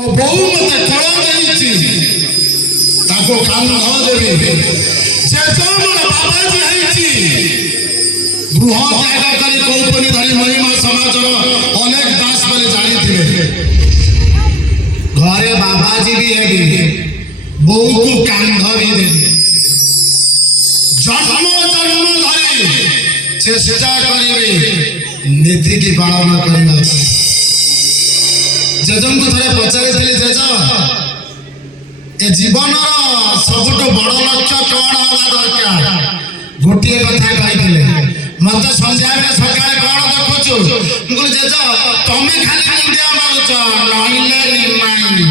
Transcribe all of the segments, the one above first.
ମୋ ବୋଉ ମତେ କଳ ଦେଇଛି ତାକୁ କାନ୍ଧ ଦେବି ଜେଜ ମୋର ବାବାଜୀ ହେଇଛି ଗୃହ ତ୍ୟାଗ କରି କୌପନି ଧରି ମହିମା ସମାଜର ଅନେକ ଦାସ ବୋଲି ଜାଣିଥିବେ ଘରେ ବାବାଜୀ ବି ହେବି ବୋଉକୁ କାନ୍ଧ ବି ଦେବି ଜନ୍ମ ଜନ୍ମ ଧରି ଚେଷ୍ଟା କରିବି ନୀତିକି ପାଳନ କରିବାକୁ ଜେଜଙ୍କୁ ଥରେ ପଚାରିଥିଲି ଜେଜ ଏ ଜୀବନର ସବୁଠୁ ବଡ଼ ଲକ୍ଷ୍ୟ କ'ଣ ହେବା ଦରକାର ଗୋଟିଏ କଥା କହିଥିଲେ ମତେ ସନ୍ଧ୍ୟାବେଳେ ସକାଳେ କ'ଣ ଦେଖୁଛୁ ମୁଁ କହିଲି ଜେଜ ତମେ ଖାଲି ମୁଣ୍ଡିଆ ମାରୁଛ ନଇଲେ ନିମାଇଁ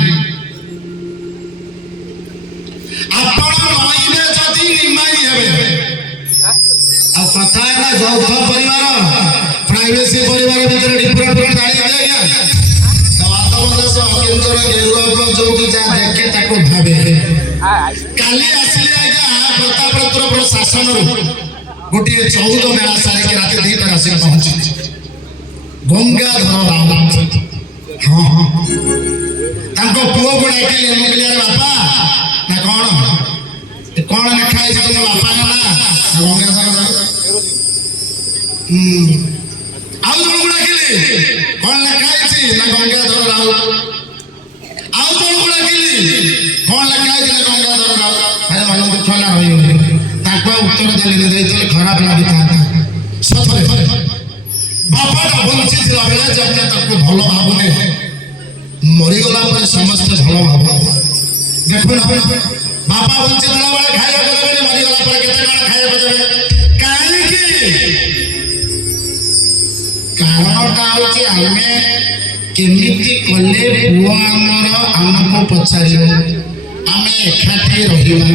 ଆପଣ ନଇଲେ ଯଦି ନିମାଇଁ ହେବେ ଆଉ କଥା ହେଲା ଯୌଥ ପରିବାର ପ୍ରାଇଭେସି ପରିବାର ଭିତରେ ଡିଫରେଣ୍ଟ ଜାଣି ଆଜ୍ଞା ଯୋଉଠି ଯାହା ଦେଖେ ତାକୁ ଭାବେ କାଲି ଆସିଲେ ଆଜ୍ଞା ପ୍ରତାପରୁଦ୍ର ଶାସନରୁ ଗୋଟିଏ 14 ମେଳା ସାରିକି ରାତି 2ଟାରେ ଆସିକି ପହଞ୍ଚିଛି ଗଙ୍ଗାଧର ରାଉତ ହଁ ତାଙ୍କ ପୁଅକୁ ଡାକିଲେ ମୁଁ କହିଲି ଆରେ ବାପା ନା କ'ଣ ଲେଖା ହେଇଛି ତୁମ ବାପାଙ୍କ ନାଁ ଗଙ୍ଗାଧର ରାଉତ ଆଉ ଜଣକୁ ଡାକିଲେ କ'ଣ ଲେଖା ହେଇଛି ନା ଗଙ୍ଗାଧର ରାଉତ ଆଉ ଜଣକୁ ଡାକିଲି କ'ଣ ଲେଖା ହେଇଛି ନା ଗଙ୍ଗାଧର ରାଉତ ଆରେ ମନ ଦୁଃଖ ହେଲା ରହିଗଲି ତାକୁ ଆଉ ଉତ୍ତର ଦେଲିନି ଦେଇଥିଲେ ଖରାପ ଲାଗିଥାନ୍ତା ସତରେ ବାପାଟା ବଞ୍ଚିଥିଲା ବେଳେ ଯେତେ ତାକୁ ଭଲ ଭାବୁନି ମରିଗଲା ପରେ ସମସ୍ତେ ଭଲ ଭାବନ୍ତି ଦେଖୁନ ବାପା ବଞ୍ଚିଥିଲା ବେଳେ ଖାଇବାକୁ ଦେବେନି ମରିଗଲା ପରେ କେତେ କ'ଣ ଖାଇବାକୁ ଦେବେ କାହିଁକି କାରଣଟା ହଉଛି ଆମେ କେମିତି କଲେ ପୁଅ ଆମର ଆମକୁ ପଚାରିବ ଆମେ ଏକାଠି ରହିବା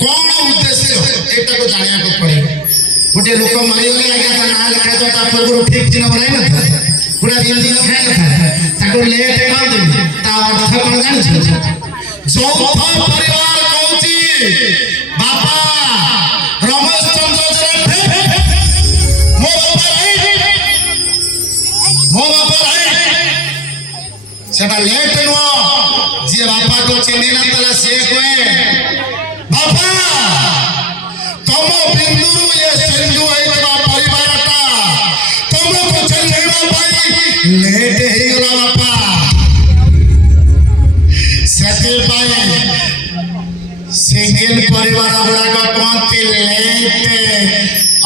କ'ଣ ଉଦ୍ଦେଶ୍ୟ ଏଟାକୁ ଜାଣିବାକୁ ପଡ଼ିବ ଗୋଟିଏ ଲୋକ ମରିଗଲେ ଆଜ୍ଞା ତା ନାଁ ଲେଖାଯାଉ ତା ପୂର୍ବରୁ ଠିକ୍ ଚିହ୍ନ ବନାଇନଥାଏ ଗୋଟା ଜିନିଷ ଖାଇନଥାଏ ତାକୁ ଲେଟ୍ କ'ଣ ଦେବି ତା ଅର୍ଥ କ'ଣ ଜାଣିଛ ଯୌଥ ପରିବାର କହୁଛି ବାପା ରମେଶ ଚନ୍ଦ୍ର ମୋ ବାପା সেটা লেট নুহ যে বাপা কো চিনি না তাহলে সে কয়ে বাপা তম বিন্দুরু এ সিন্ধু হইবা পরিবারটা তমকু চিনিবা পাই লেট হইগলা বাপা সেতে পাই সিঙ্গেল পরিবার গুড়াক কহতি লেট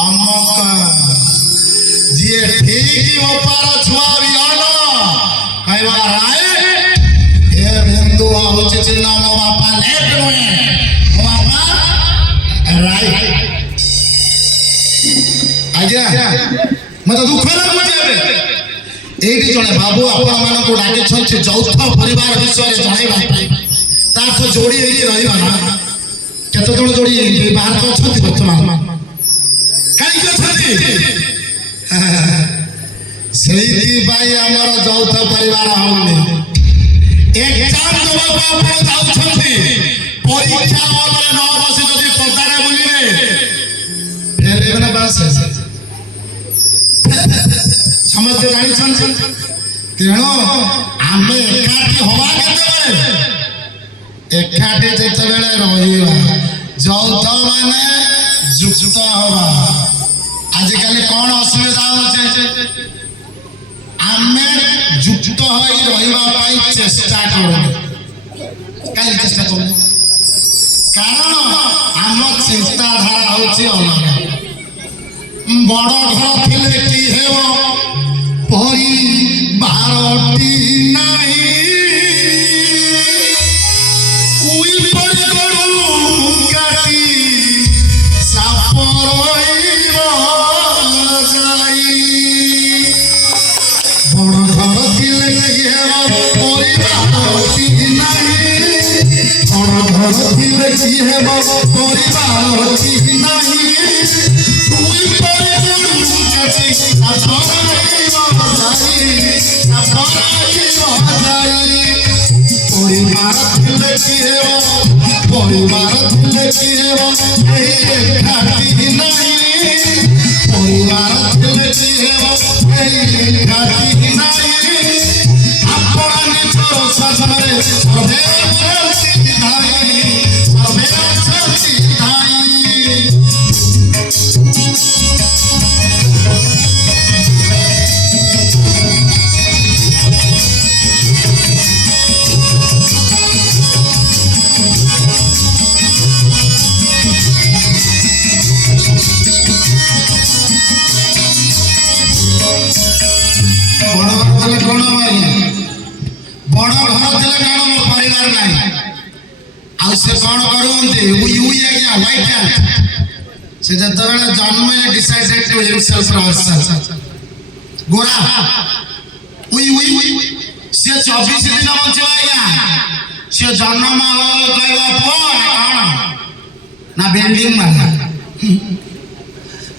অমক ଯିଏ ଠିକ ବାପାର ଛୁଆ ବି ହଲ କହିବା ରାୟ ଏ ବିନ୍ଦୁ ହଉଛି ଚିହ୍ନ ମୋ ବାପା ଲେଟ୍ ନୁହେଁ ମୋ ବାପା ରାୟ ଆଜ୍ଞା ମତେ ଦୁଃଖ ଲାଗୁଛି ଏବେ ଏଇଠି ଜଣେ ବାବୁ ଆପଣମାନଙ୍କୁ ଡାକିଛନ୍ତି ଯୌଥ ପରିବାର ବିଷୟରେ ଜଣାଇବା ପାଇଁ ତା ତ ଯୋଡ଼ି ହେଇକି ରହିବା ନା କେତେ ଜଣ ଯୋଡ଼ି ବାହାର ଅଛନ୍ତି ବର୍ତ୍ତମାନ କାହିଁକି ଅଛନ୍ତି ସେଇଥିପାଇଁ ଆମର ଯୌଥ ପରିବାର ହଉନି ଏକ୍ଜାମ ଦେବାକୁ ଆପଣ ଯାଉଛନ୍ତି ପରୀକ୍ଷା ହଲରେ ନ ବସି ଯଦି ପଦାରେ ବୁଲିବେ ଫେଲ୍ ହେବେ ନା ପାସ୍ ସମସ୍ତେ ଜାଣିଛନ୍ତି ତେଣୁ ଆମେ ଏକାଠି ହବା କେତେବେଳେ ଏକାଠି ଯେତେବେଳେ ରହିବା ଯୌଥ ମାନେ ଯୁକ୍ତ ହବା ଆଜିକାଲି କ'ଣ ଅସୁବିଧା ହଉଛି ଆମେ ଯୁକ୍ତ ହୋଇ ରହିବା ପାଇଁ ଚେଷ୍ଟା କରୁଛୁ କାହିଁକି ଚେଷ୍ଟା କରୁଛୁ କାରଣ ଆମ ଚିନ୍ତାଧାରା ହଉଛି ଅଲଗା ବଡ଼ ଘର ଥିଲେ କି ହେବ ପରିବାରଟି ନାହିଁ परिवार शासने सर्वे शांति धाई सर्वे शांति धाई से जतबेले जन्म डिसाइडेड टू हिमसेल्फ गोरा से 24 दिन बंचवा से जन्म कहवा कौन ना बिल्डिंग बना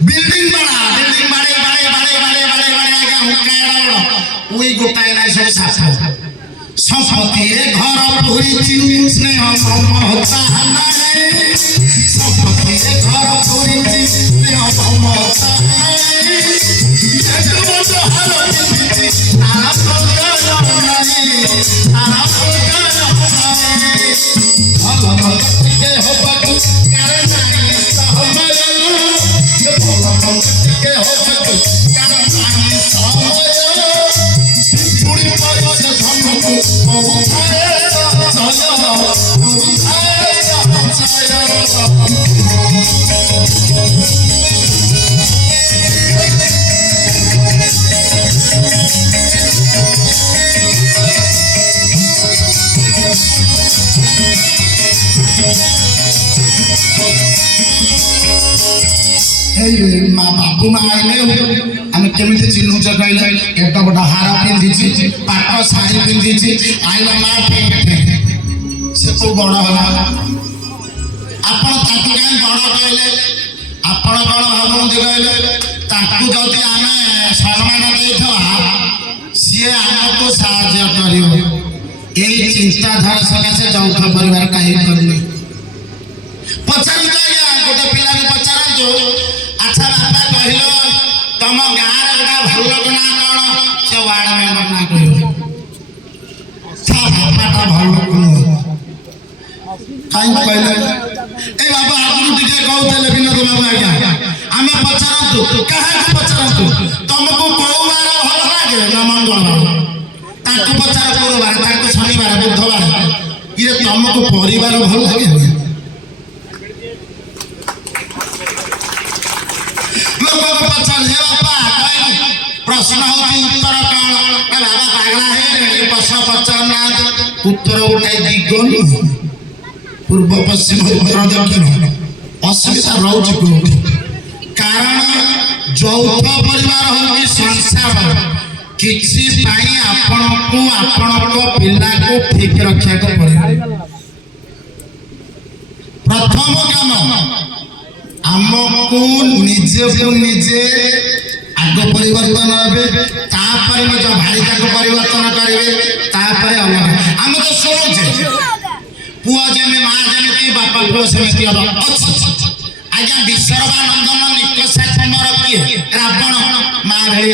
बिल्डिंग बना बिल्डिंग बड़े बड़े बड़े बड़े बड़े बड़े आगे हुकाड़ा ओई गोटाए ना सब साफ संपत्ति घर पुरी स्नेह ममता नाई संपत्ति घर पुरी स्नेह ममता नाई जगत हर चिति तारा फलक नाई तारा फलक नाई भल के होबक कारण नाई सहमय भल के होबक कारण नाई सहमय पुरी परस धनकु बापू माँ आइले आम केमी चिन्हुच कहले एक बड़ा हार पिंधि पाट शाढ़ी पिंधि आइला माँ से तो बड़ होला आपण ताकू कहीं बड़ कहले आपण कौन भावुंट कहले ताकू जदि आम सम्मान देथवा सी आमको साहाय्य कर चिंताधारा सकाशे यौथ परिवार कहीं करनी पचार गोटे पिला पचारतु अच्छा बापा कहल तुम गाँव गोटा भल्लक ना कौन से वार्ड मेंबर ना कह बापाटा भल्लक नुह कहीं कहले ए बाबा आगुरी टिके कहते विनोद बाबू आज्ञा आम पचारतु क्या पचारतु तुमको कौ बार भल लगे ना मंगलवार ताकू पचार गुरुवार ताकू शनिवार बुधवार ये तुमको परिवार भल लगे प्रश्न उत्तर कौन बाबा पागला है प्रश्न पचारना उत्तर गोटाए दिग पूर्व पश्चिम उत्तर दक्षिण असुविधा रोचे कौटी कारण यौथ परिवार हो संसार किसी आपण को आपण पिला को ठीक रखा पड़े प्रथम काम आमको निजे को निजे आग परिवर्तन हे निज भारिका को परिवर्तन करेंगे अलग आम तो शुणुचे पुआ जमी माँ जमी बापा पुआ सेमती हम आज्ञा विसर्वानंदन निकषा कुमार किए रावण माँ भाई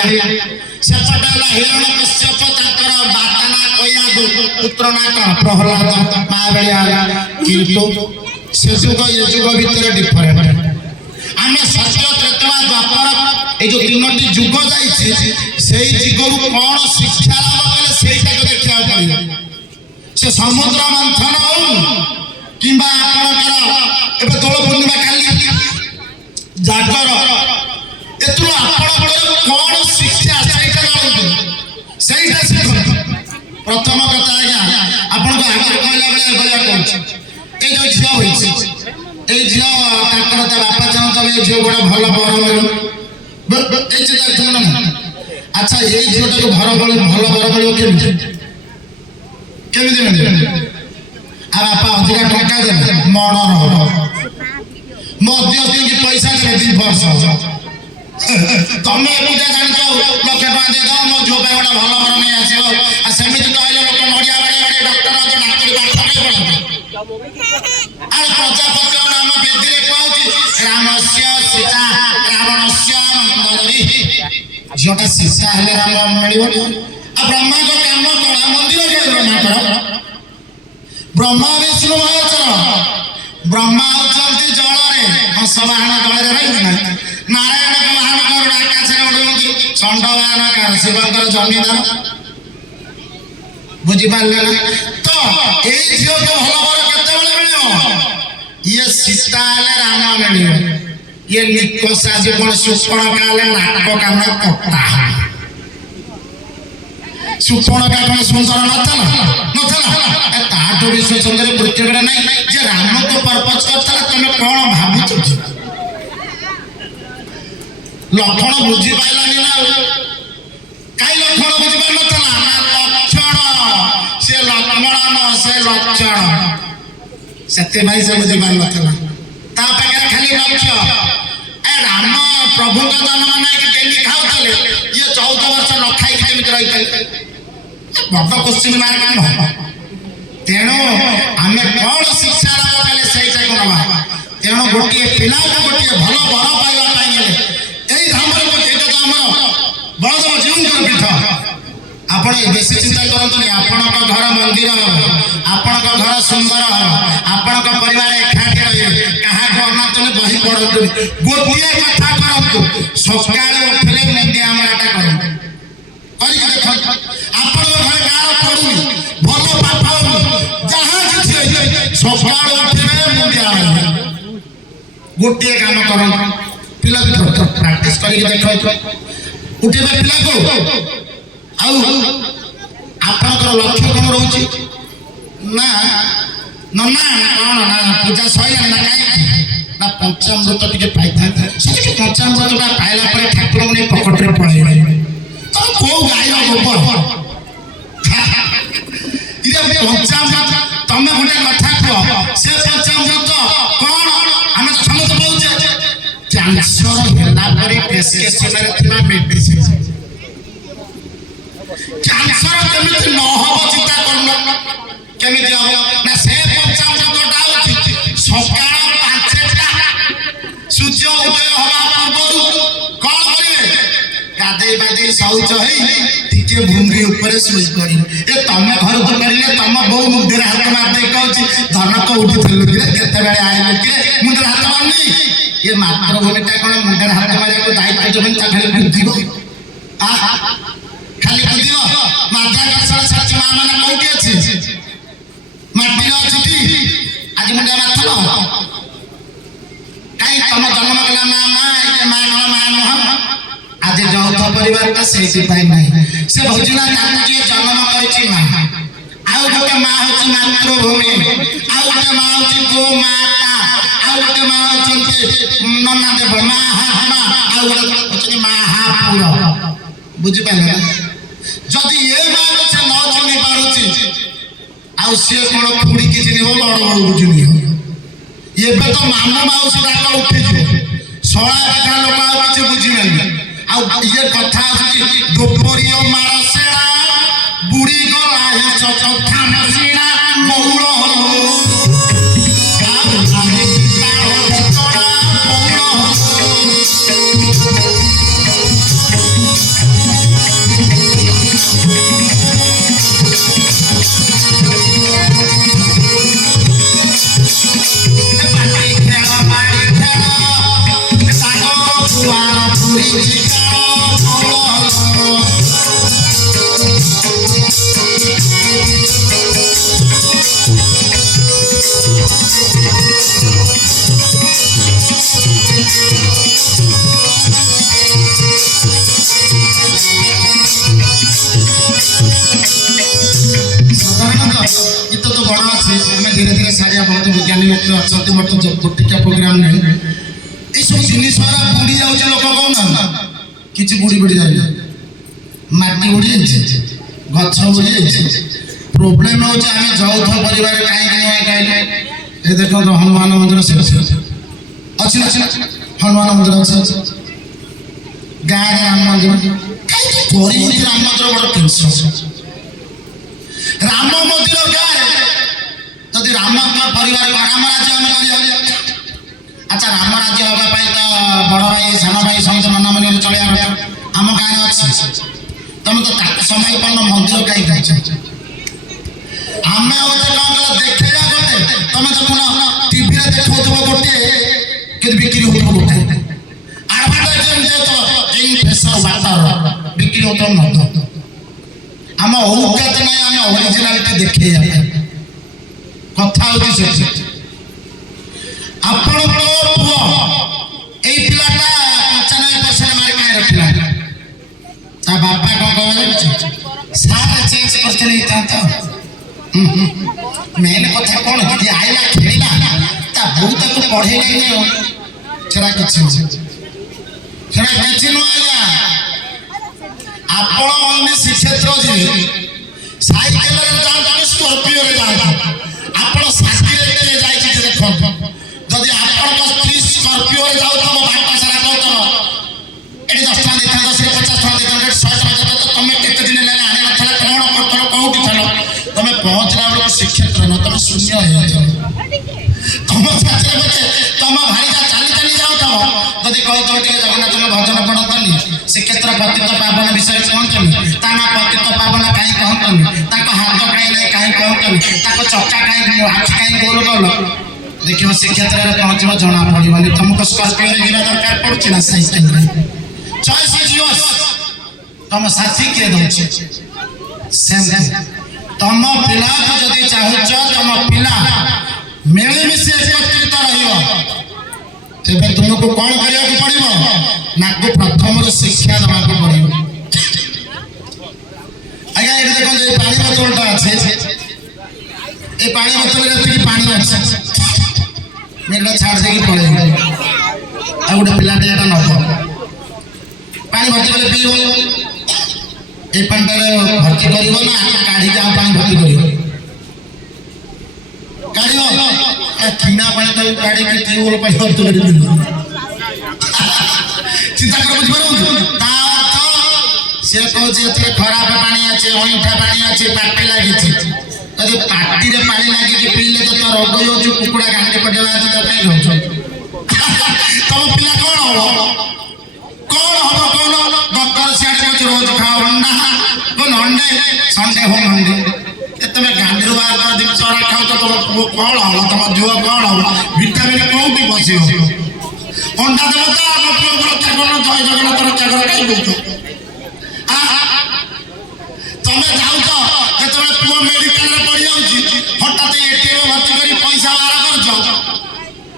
सेपटे हिरण कश्यप बाताना कयादु पुत्र ना कौन प्रहलाद माँ भाई किंतु से जुग ये जुग भितर डिफरेंट आम सत्य त्रेता द्वापर ये जो तीनोटी जुग जाइए कौन शिक्षा लाभ कले से देखा पड़े से समुद्र मंथन हो कि दोल पूर्णिमा काली जागर एथुर कौन शिक्षा से प्रथम कथा आज्ञा आपको आगे कहला बेले कहूँ ये जो झील हो बापा चाहते झील गोटे भल बर मिलू अच्छा ये झीलटा को भल बर मिल केमी आ बापा अधिका टंका देवे मण मध्यस्थी की पैसा देवे 2 वर्ष तमें एकुटिया जान लक्ष टका दे दो मो झील गोटे भल बर नहीं आसो सेमती कहले लोक नड़िया बाड़ी बाड़ी डॉक्टर डाक्तरी पाठ नहीं पढ़ते अरे प्रजापति नाम वेदी कहूँ रामस्य सीता रावणस्य मंदरी झीलटा सीता हेले राम मिल ब्रह्मा को काम कला मंदिर के ब्रह्मा ब्रह्मा विष्णु महेश्वर ब्रह्मा होती जल हंस वाहन जल नारायण को वाहन कर आकाश उड़े षंड वाहन शिवकर जमीदार बुझिपारे ना तो यही झील को भल बर केत मिल ये सीता राम मिल ये निकोसा जो कौन सुपणका नाक कान कटा सुपणका कौन सुंदर नथला ताठू विश्व सुंदर पृथ्वी नहीं जे राम को पर्पज करता तुम कौन भावुच लक्षण बुझी पाइलानी ना कई लक्षण बुझी पार लक्षण से लक्ष्मण से लक्षण से बुझी पार ता पाखे खाली लक्ष्य राम प्रभु का जन्म नहीं कि डेली खाऊले ये 14 वर्ष न खाई केमी रही बड़ क्वेश्चन मार्क तेणु आम कौन शिक्षा लाभ कले सहीटा नवा तेणु गोटे पिला गोटे भल बर पाइबापी यही धाम बलदेव जीवन पीठ आपण बेसी चिंता करतुनि आपण घर मंदिर आपण घर सुंदर आपण परिवार एकाठी रहे क्या अनातुनि बही पढ़तुनि गोटे कथा करतु सकाळ उठले मुंडिया आमराटा करतु करिक देख आपण घर गार पड़ुनि भल पाठ जहाँ किछि सकाळ उठले मुंडिया गोटे काम करन पिला प्रैक्टिस करिक देख उठेबे पिला को आपणकर लक्ष्य कौन रोचे ना नना कौन ना पूजा सही ना कहीं ना पंचामृत टिके पाई था से पंचामृतटा पाइला पर ठाकुर ने पकड़े पड़े तो को गाय गोबर इरे पंचामृत तमे गोटे कथा कह से पंचामृत कौन हम समझ बोलचे कैंसर होला पर प्रेस्क्रिप्शन रे थिबा मेडिसिन कैंसर केमिति न हो चिंता करन केमिति हो ना से पंचामृतटा होछि सकाळ 5टा सूर्य उदय हवा पूर्व कोन करिवे गाधे बाधे शौच होई टिके भूमि ऊपर सोई करी ए तमे घर को करिले तम बहु मुंडे हाथ मार दे कहछि धन को उठिथिलु रे केते बेले आइले कि मुंडे हाथ मारनी ये मातृभूमिटा कोन मुंडे हाथ मारे को दायित्व जमीन ता खाली बुद्धिबो आ खाली बुद्धिबो माध्याकर्षण सच मां माने कोठी अछि माटी अछि आज मुंडे माथलो काई तम जन्म कला मां ए मां न आज যৌথ परिवार से नहीं से भौजिना ताकू जे जन्म करिछि मां आउ गोटे मां होछि मातृभूमि आउ गोटे मां होछि गो माता आउ गोटे मां होछि नन्ना देव महात्मा आउ गोटे होछि महापुर बुझि पाइले ना जदि ए मां से न चिनि पारुछि आउ से कोन खुड़ी कि चिनिबो बड़ बड़ बुझिनी एबे तो मामू माउसी डाक उठिछि 16 लोक आउ किछ बुझिबेनी आ ये कथा अछि दोपरियो मारसेड़ा बुढ़ी गला है चौथा मसीना मौड़ धीरे धीरे सारिया बहुत वैज्ञानिक अच्छा बर्तमान गोटिका प्रोग्राम नहीं ये सब जिनिस बुड़ी जाऊे लोक कौन कि बुड़ी बुड़ी जाए माटी उड़ी गछ उड़ी प्रोब्लेम हूँ आम यौथ परिवार कहीं देख हनुमान मंदिर से अच्छी हनुमान मंदिर अच्छे गाँव राम मंदिर कहीं राम मंदिर बड़ टेंशन राम मंदिर गाँव जदि राम परिवार राम राज्य आम अच्छा राम राज्य हाँपाई तो बड़ भाई सान भाई समस्त मन मन चलिया आम गाँव अच्छे तुम तो समय पान मंदिर कहीं जाइए आम होते कौन देखे गोटे तुम देखुन टीवी देखो गोटे कि बिक्री हो गोटे बिक्री होता मत आम औकात ना आम ओरिजिनालिटी देखे कथा होती आपण पुओ एई पिलाटा 95% मार्क आए रखिला ता बापा को कहले सारा चेंज करते नहीं था मेन कथा कोन कि आइला खेलिला ता बहुत को पढ़े नहीं छरा किछ छरा किछ न आया आपण ओने शिक्षेत्र जे साइकेल रे जाता स्कॉर्पियो रे जाता आपण साथी रे जाई छी देखो जदि आपण को 30 स्कॉर्पियो रे जाउ तब बाटा सारा कहत एडी 10 टका देता 10 50 टका देता 100 टका देता तो तुम केते दिन ले आने नथला कोन करतलो कोउटी थलो तुम पहुंचला बेला शिक्षेत्र न तुम शून्य हो जाओ तुम साथी बचे तुम भाई जा चली चली जाउ तब जदि कह तो टिके जगन्नाथ में भजन पढ़तनी श्रीक्षेत्र पतित पावन विषय कहतनी ताना पतित पावन काई कहतनी ताको हाथ काई नहीं काई कहतनी ताको चक्का काई आँख काई गोल गोल देखियो श्रीक्षेत्र रे पहुंचबो जना पड़िबनी तुमको स्कॉर्पियो रे गिरा दरकार पड़छि ना साइकिल रे चॉइस इज योर्स तुम साथी के दउछि सेम तुम पिला को जदि चाहूछ तुम पिला मिले मिसे एकत्रित रहियो तेबे तुमको कौन करिया को पड़िबो ना को प्रथम रो शिक्षा दवा को पड़िबो आया एडी देखो जे पानी बोतलटा আছে ए पानी बोतल रे एतिकी पानी আছে मेला छाड़ देकी पळे आ गोटे पिलाटे एटा नखो पानी भर्ती करे पीओ ए पानी भर्ती करिवो ना काढी जा पानी भर्ती करिवो काढिवो किना पानी तो काढी के टियूबवेल पानी भर्ती करिवो चिंता कर बुझ पारो ता अर्थ से कहू जे एते खराब पानी আছে ओइठा पानी আছে पाटी लागिछि अरे पाटी रे पानी लागी के पीले तो रोग हो जो कुकुड़ा गांडे पडेला तो काई हो तुम पिला कौन हो डॉक्टर सियाड़े को रोज खाओ अंडा कोन अंडे संडे हो अंडे तुम गांडे बार बार दिन चोरा खाओ तो तुम कौन हो तुम जुआ कौन हो विटामिन कोउटी बसियो अंडा देवता आप पुरो चाकर जय जगन्नाथ चाकर काई बोलतो तमे जाऊ तो जेतबे पुओ मेडिकल रे पड़ी जाउची हठात एटीएम भर्ती करी पैसा बारा करछ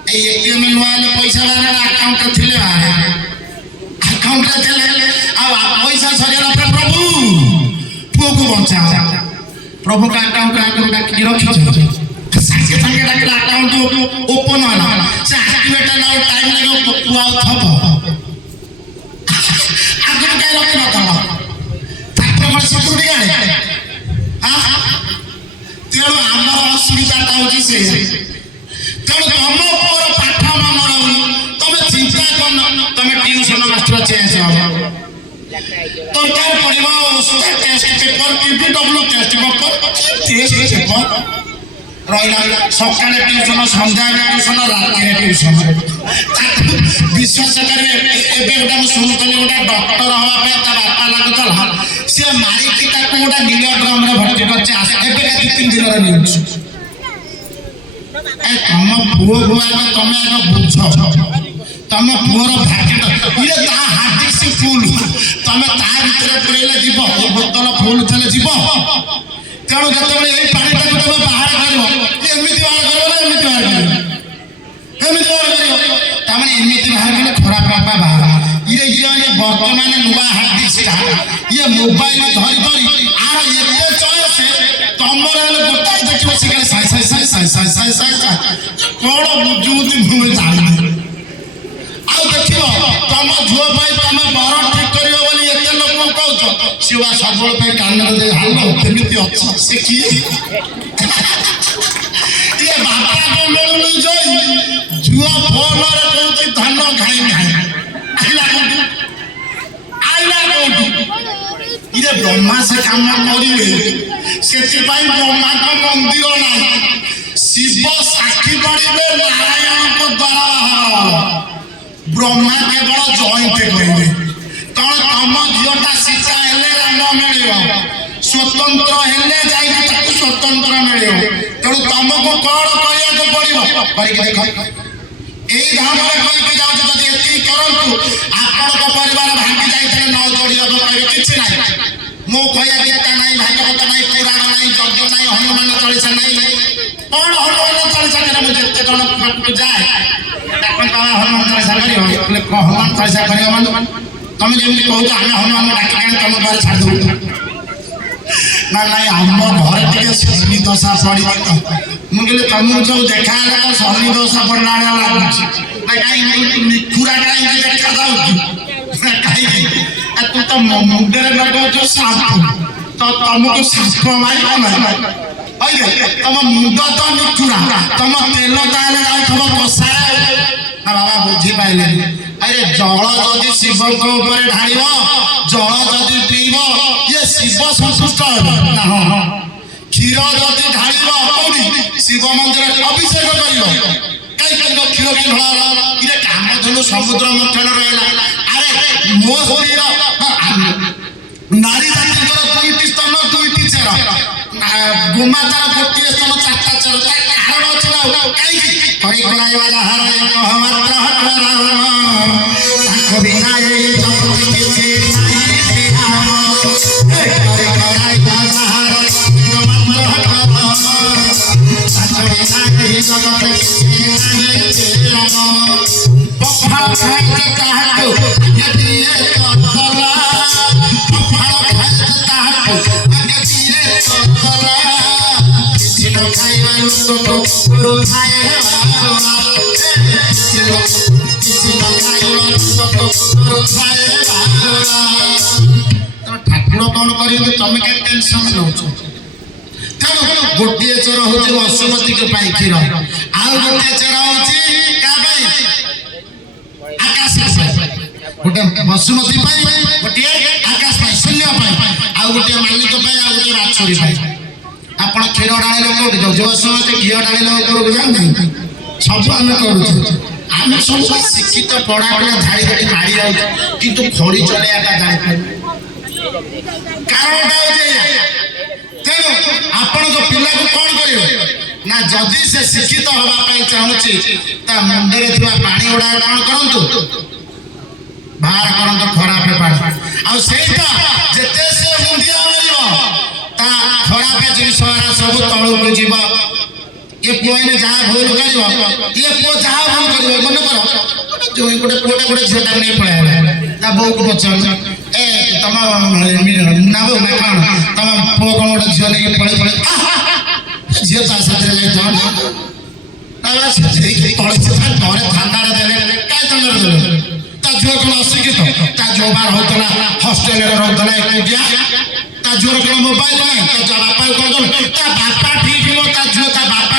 ए एटीएम नुआले पैसा बारा अकाउंट रे थिले बारा अकाउंट रे थिले आ पैसा सरियाला पे प्रभु पुओ को बचाओ प्रभु का अकाउंट डाकी रखिछ संगे संगे डाकला अकाउंट ओपन होला से एक्टिवेट ना टाइम लागो पुओ आउ थप आगे काय रखि नथला तापर सिक्योरिटी आले तेणु आम असुविधा होची से तेणु तुम पुअर पाठ मन रहुनी तुम चिंता कर तुम ट्यूशन मास्टर चेंज हो दरकार पड़ो टेस्ट पेपर पीपीडब्ल्यू टेस्ट पेपर रहा सकाल ट्यूशन सन्ध्या ट्यूशन राति ट्यूशन विश्वास करेंगे गोटे शुणुनी गोटे डॉक्टर हाँपाई बापा लगुला सी मारिकी गोटे नील ड्रम भर्ती कर 2-3 दिन न्यूज तुम पुओ को तुम आगे बुझ तुम पुअर भाग्य ये हार्ड डिस्क फुल तुम ता भर पुरेले जीव बोतल फुल थे जीव तेणु जो ये पानी तुम बाहर कर एमती बाहर कर एमती बाहर कले खराब बापा बाहर ये बर्तमान नुआ हार्ड डिस्क ये मोबाइल धरी धरी आर ये चॉइस तुमर गोटाए देखो से साई साई साई साई साई साई साई कौन बुझुती मुझे जानी आउ देखियो तुम झुआ भाई तुम बर ठीक करियो बोली एते लोक कहउछ सिवा सबल पे कान दे हालो केमिति अच्छा से की ये बापा को मिलुनी जई झुआ फोन रे कहउछ धन खाई खाई आइला कोठी इरे ब्रह्मा से काम करिवे सेति पाई ब्रह्मा को मंदिर ना शिव साक्षी पड़िबे नारायण को द्वारा ब्रह्मा केवल जॉइंट करेंगे तण तम झीटा सीता हेले राम न मिल स्वतंत्र हेले स्वतंत्र मिल तेणु तुमको कौन कहू पड़ो करके देख यही धाम कहते जाऊँ जब ये करूँ आपण परिवार भांगी जाते न जोड़ी हम कहे कि ना मो कहया गीता ना भागवत ना पुराण ना यज्ञ ना हनुमान चालीसा ना कौन हनुमान चालीसा कर मुझे जन जाए हनुमान चालीसा कर हनुमान चालीसा कर तुम जमी कह हनुमान डाक तुम घर छाड़ दो ना ना आम घर टे शनि दशा पड़ी तो मुझे तुमको जो देखा तो शनि दशा पड़ला लगुच कहीं निखुरा कहीं देखा जाऊँ कहीं तू तो मुंडे लगो साप तो तुमको साप मार तुम मुंड तो निखुरा तुम तेल ताले जाऊँ कषा बाबा बुझी पाइले अरे जल जदि शिव ढाल जल जदि पीब ये शिव संतुष्ट ना क्षीर जदि ढाल कौटी शिव मंदिर अभिषेक कर क्षीर कि ये काम धनु समुद्र मथन रहा अरे मो शरीर नारी जाति दुईटी स्तन दुईटी चेर गोमातार गोटे स्तन चार्टा चेर कारण अच्छे कई कराइवा जहार एक मात्र बिना जगत किसी ठाकुर कौन कर तुम क्या टेंशन नौ गोटे चोर हूँ वसुमती क्षीर आउ गोटे चोर हूँ आकाश गोटे वसुमती गोटे आकाश शून्य आउ गोटे मालिक आउ गोटे बाछुरी ଆପଣ କ୍ଷୀର ଢାଳିଲେ କୋଉଠି ଯାଉଛୁ ବସୁମତୀ ଘିଅ ଢାଳିଲେ ଉପରକୁ ଯାଉନି ସବୁ ଆମେ କରୁଛୁ ଆମେ ସବୁ ଶିକ୍ଷିତ ପଢା ପିଲା ଧାଡ଼ି ଧାଡ଼ି ମାଡ଼ି ଯାଉଛୁ କିନ୍ତୁ ଖଡ଼ି ଚଲେଇବାଟା ଜାଣିପାରୁନି କାରଣଟା ହେଉଛି ଏଇଆ ତେଣୁ ଆପଣଙ୍କ ପିଲାକୁ କ'ଣ କରିବେ ନା ଯଦି ସେ ଶିକ୍ଷିତ ହେବା ପାଇଁ ଚାହୁଁଛି ତା ମୁଣ୍ଡରେ ଥିବା ପାଣି ଗୁଡ଼ାକ କ'ଣ କରନ୍ତୁ ବାହାର କରନ୍ତୁ ଖରାପ ପାଣି ଆଉ ସେଇଟା ଯେତେ ସେ ମୁଣ୍ଡିଆ ମିଳିବ ତା ଖରାପ ଜିନିଷ ସବୁ ତଳକୁ ଯିବ ये पुआ ने जहाँ भूल कर ये पुआ जहाँ भूल कर मन कर जो गोटे पुआटा गोटे झीटा नहीं पड़ा ता बो को पचार ए तम ना बो ना कौन तम पुआ कौन गोटे झील नहीं पड़े पड़े झील ता साथ ले तो ना से तले से तोरे ठंडा रे देले काय ठंडा रे देले ता झील को अशिक्षित ता जो बार होतला हॉस्टेल रे रहतला एकुटिया ता झील को मोबाइल नहीं ता बापा को ता बापा ठीक हो ता झील ता बापा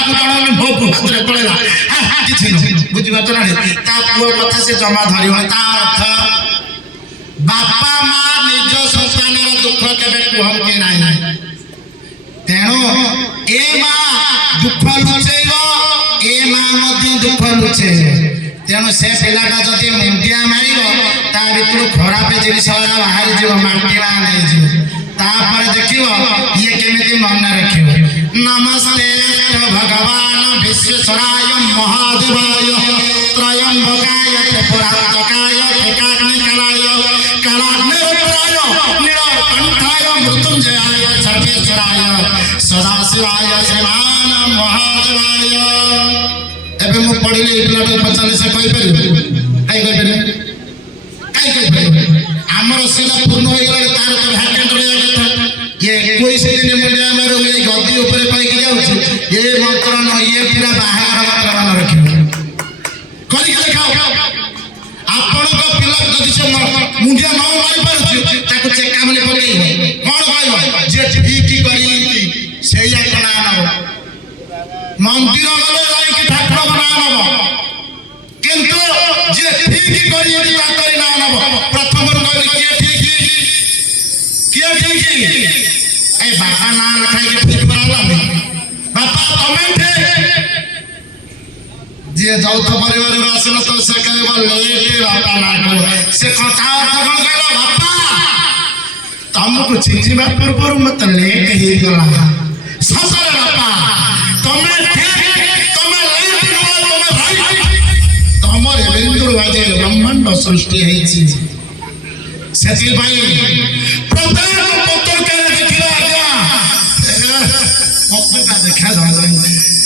बुझी पार ना पुओ कथा से जमा धर ता अर्थ बापा माँ निज संतान दुख केबे कहते ना तेणु ए माँ दुख लुचेब ए माँ दुख लुचे तेणु से पिलाटा जदि मुंडिया मार ता भर खराब जिन बाहर जीव माटीमा नहीं तापर देख ये केमी मन रख नमस्ते भगवान विश्वेश्वराय महादेवाय त्रयंबकाय त्रिपुरांतकाय त्रिकाग्निकालाय कालाग्निरुद्राय नीलकंठाय मृत्युंजयाय सर्वेश्वराय सदाशिवाय श्रीमान महादेवाय एबे मु पढ़िले पिलाटा पचाले से कहि परिबे आमर सीधा पूर्ण हो गला तार तो वैकेंट रह गया ये 21 दिन मुंडिया मारो ये गद्दी ऊपर पाई के जाउछ ये मंत्र न ये पूरा बाहर मंत्र मन रखियो करी के देखाओ आपण को पिला जदि से मुंडिया न मारी पारुछ ताको चेका मने पकेई कोन कहबो जे ठीक करी सेया कना न मंदिर गले जाई कि ठाकुर बना नब किंतु जे ठीक करी ता करी ना नब प्रथम कहली के ठीक ए बापा ना लिखाई के ठीक कराला बापा कमेंट जे जौथ परिवार आसन तो से कहबो ले बापा ना को से कथा अर्थ कोन कहला बापा ତମକୁ ଚିହ୍ନିବା ପୂର୍ବରୁ ମତେ ଲେଟ୍ ହେଇଗଲା। ସତରେ ବାପା ତମେ ତମେ ତମର ବିନ୍ଦୁରୁ ଆଜି ବ୍ରହ୍ମାଣ୍ଡ ସୃଷ୍ଟି ହେଇଛି। ସେଥିପାଇଁ ପ୍ରତ୍ୟେକ ପତ୍ରିକାରେ ଦେଖିବା ଆଜ୍ଞା ପତ୍ରିକା ଦେଖାଯାଉ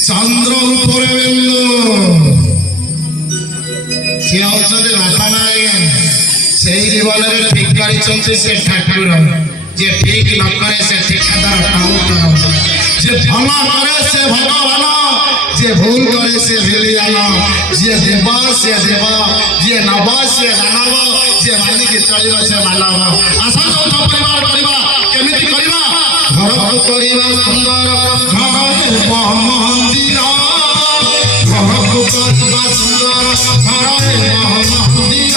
ଚନ୍ଦ୍ର ଉପରେ ବିନ୍ଦୁ ସେ ହଉଛନ୍ତି ବାପା ମା ଆଜ୍ଞା। ସେଇ ଜୀବନରେ ଠିକ କରିଛନ୍ତି ସେ ଠାକୁର, ଯେ ଠିକ ନ କରେ ସେ ଠିକାଦାର ଟାଉଟ, ଯେ ଭଲ କରେ ସେ ଭଗବାନ, ଯେ ଭୁଲ କରେ ସେ ଭିଲିଆନ, ଯିଏ ଦେବ ସେ ଦେବ, ଯିଏ ନବ ସେ ଦାନବ, ଯିଏ ମାନିକି ଚଳିବ ସେ ମାନବ। ଆସ ଯୌଥ ପରିବାର କରିବା। କେମିତି କରିବା? ଘରକୁ କରିବା ସୁନ୍ଦର, ଘରେ ମନ୍ଦିର, ଘରକୁ କରିବା ସୁନ୍ଦର, ଘରେ ମନ୍ଦିର।